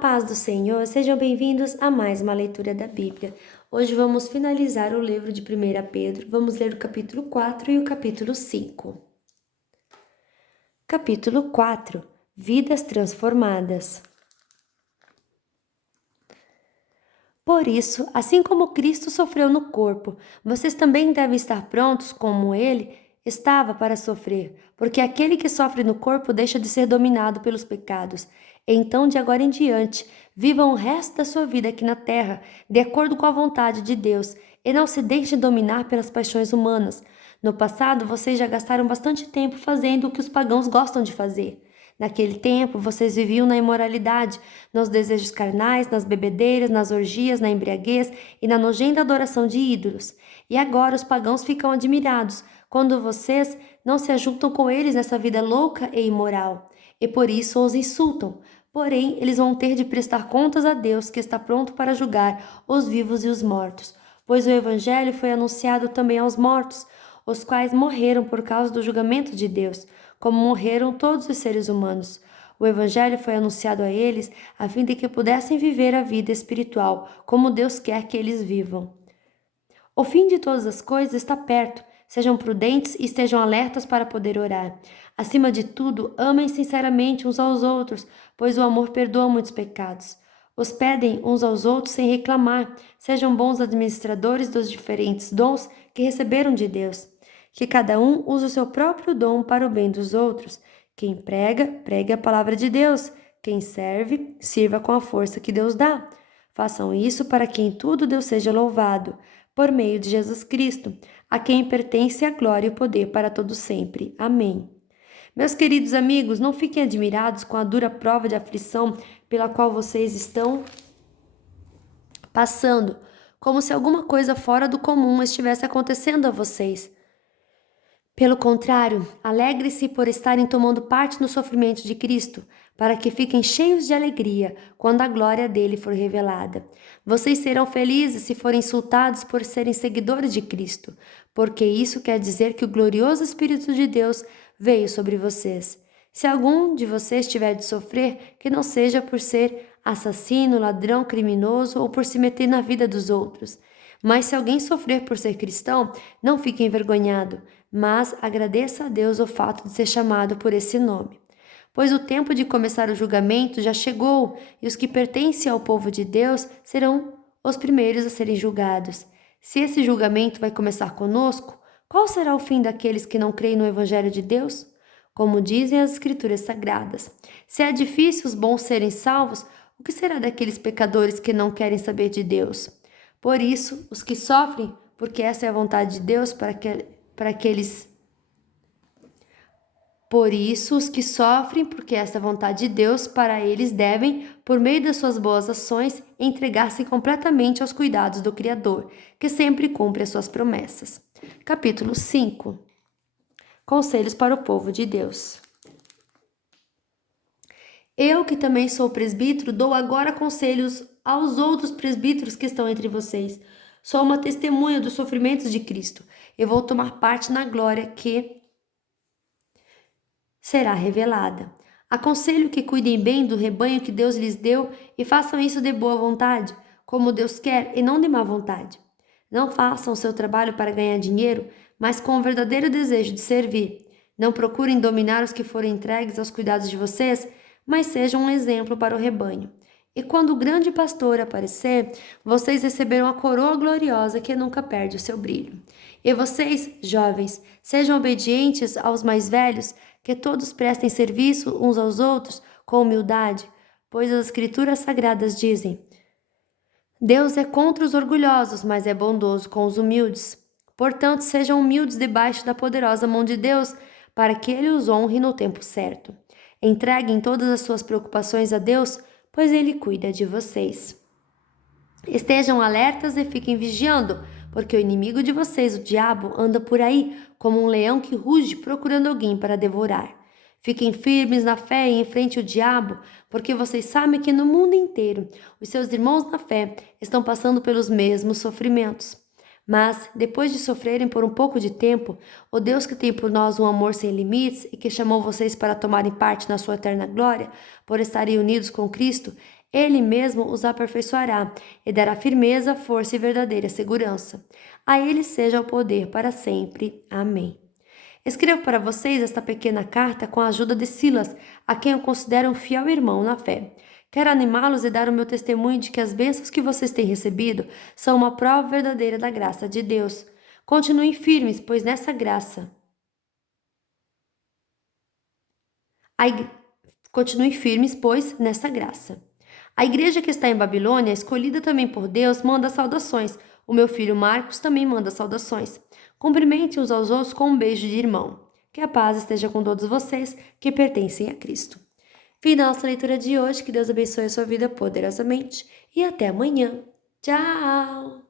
paz do Senhor, sejam bem-vindos a mais uma leitura da Bíblia. Hoje vamos finalizar o livro de 1 Pedro, vamos ler o capítulo 4 e o capítulo 5. Capítulo 4: Vidas transformadas. Por isso, assim como Cristo sofreu no corpo, vocês também devem estar prontos como ele estava para sofrer, porque aquele que sofre no corpo deixa de ser dominado pelos pecados. Então, de agora em diante, vivam o resto da sua vida aqui na terra, de acordo com a vontade de Deus, e não se deixem dominar pelas paixões humanas. No passado, vocês já gastaram bastante tempo fazendo o que os pagãos gostam de fazer. Naquele tempo, vocês viviam na imoralidade, nos desejos carnais, nas bebedeiras, nas orgias, na embriaguez e na nojenta adoração de ídolos. E agora os pagãos ficam admirados quando vocês não se ajuntam com eles nessa vida louca e imoral, e por isso os insultam. Porém, eles vão ter de prestar contas a Deus, que está pronto para julgar os vivos e os mortos, pois o Evangelho foi anunciado também aos mortos, os quais morreram por causa do julgamento de Deus, como morreram todos os seres humanos. O Evangelho foi anunciado a eles a fim de que pudessem viver a vida espiritual, como Deus quer que eles vivam. O fim de todas as coisas está perto. Sejam prudentes e estejam alertas para poder orar. Acima de tudo, amem sinceramente uns aos outros, pois o amor perdoa muitos pecados. Hospedem uns aos outros sem reclamar. Sejam bons administradores dos diferentes dons que receberam de Deus. Que cada um use o seu próprio dom para o bem dos outros. Quem prega, pregue a palavra de Deus. Quem serve, sirva com a força que Deus dá. Façam isso para que em tudo Deus seja louvado, por meio de Jesus Cristo, a quem pertence a glória e o poder para todo sempre. Amém. Meus queridos amigos, não fiquem admirados com a dura prova de aflição pela qual vocês estão passando, como se alguma coisa fora do comum estivesse acontecendo a vocês. Pelo contrário, alegre-se por estarem tomando parte no sofrimento de Cristo, para que fiquem cheios de alegria quando a glória dele for revelada. Vocês serão felizes se forem insultados por serem seguidores de Cristo, porque isso quer dizer que o glorioso Espírito de Deus veio sobre vocês. Se algum de vocês tiver de sofrer, que não seja por ser assassino, ladrão, criminoso ou por se meter na vida dos outros. Mas se alguém sofrer por ser cristão, não fique envergonhado, mas agradeça a Deus o fato de ser chamado por esse nome. Pois o tempo de começar o julgamento já chegou, e os que pertencem ao povo de Deus serão os primeiros a serem julgados. Se esse julgamento vai começar conosco, qual será o fim daqueles que não creem no Evangelho de Deus? Como dizem as Escrituras Sagradas, se é difícil os bons serem salvos, o que será daqueles pecadores que não querem saber de Deus? Por isso, os que sofrem, porque essa é a vontade de Deus para eles devem, por meio das suas boas ações, entregar-se completamente aos cuidados do Criador, que sempre cumpre as suas promessas. Capítulo 5. Conselhos para o povo de Deus. Eu, que também sou presbítero, dou agora conselhos aos outros presbíteros que estão entre vocês. Sou uma testemunha dos sofrimentos de Cristo. Eu vou tomar parte na glória que será revelada. Aconselho que cuidem bem do rebanho que Deus lhes deu e façam isso de boa vontade, como Deus quer e não de má vontade. Não façam o seu trabalho para ganhar dinheiro, mas com o verdadeiro desejo de servir. Não procurem dominar os que forem entregues aos cuidados de vocês, mas sejam um exemplo para o rebanho. E quando o grande pastor aparecer, vocês receberão a coroa gloriosa que nunca perde o seu brilho. E vocês, jovens, sejam obedientes aos mais velhos, que todos prestem serviço uns aos outros com humildade, pois as Escrituras Sagradas dizem: Deus é contra os orgulhosos, mas é bondoso com os humildes. Portanto, sejam humildes debaixo da poderosa mão de Deus, para que Ele os honre no tempo certo. Entreguem todas as suas preocupações a Deus, pois Ele cuida de vocês. Estejam alertas e fiquem vigiando, porque o inimigo de vocês, o diabo, anda por aí como um leão que ruge procurando alguém para devorar. Fiquem firmes na fé e enfrente o diabo, porque vocês sabem que no mundo inteiro os seus irmãos na fé estão passando pelos mesmos sofrimentos. Mas, depois de sofrerem por um pouco de tempo, o Deus que tem por nós um amor sem limites e que chamou vocês para tomarem parte na sua eterna glória, por estarem unidos com Cristo, Ele mesmo os aperfeiçoará e dará firmeza, força e verdadeira segurança. A ele seja o poder para sempre. Amém. Escrevo para vocês esta pequena carta com a ajuda de Silas, a quem eu considero um fiel irmão na fé. Quero animá-los e dar o meu testemunho de que as bênçãos que vocês têm recebido são uma prova verdadeira da graça de Deus. Continuem firmes, pois nessa graça. A ig- Continuem firmes, pois nessa graça. A igreja que está em Babilônia, escolhida também por Deus, manda saudações. O meu filho Marcos também manda saudações. Cumprimente uns aos outros com um beijo de irmão. Que a paz esteja com todos vocês que pertencem a Cristo. Fim da nossa leitura de hoje. Que Deus abençoe a sua vida poderosamente. E até amanhã. Tchau!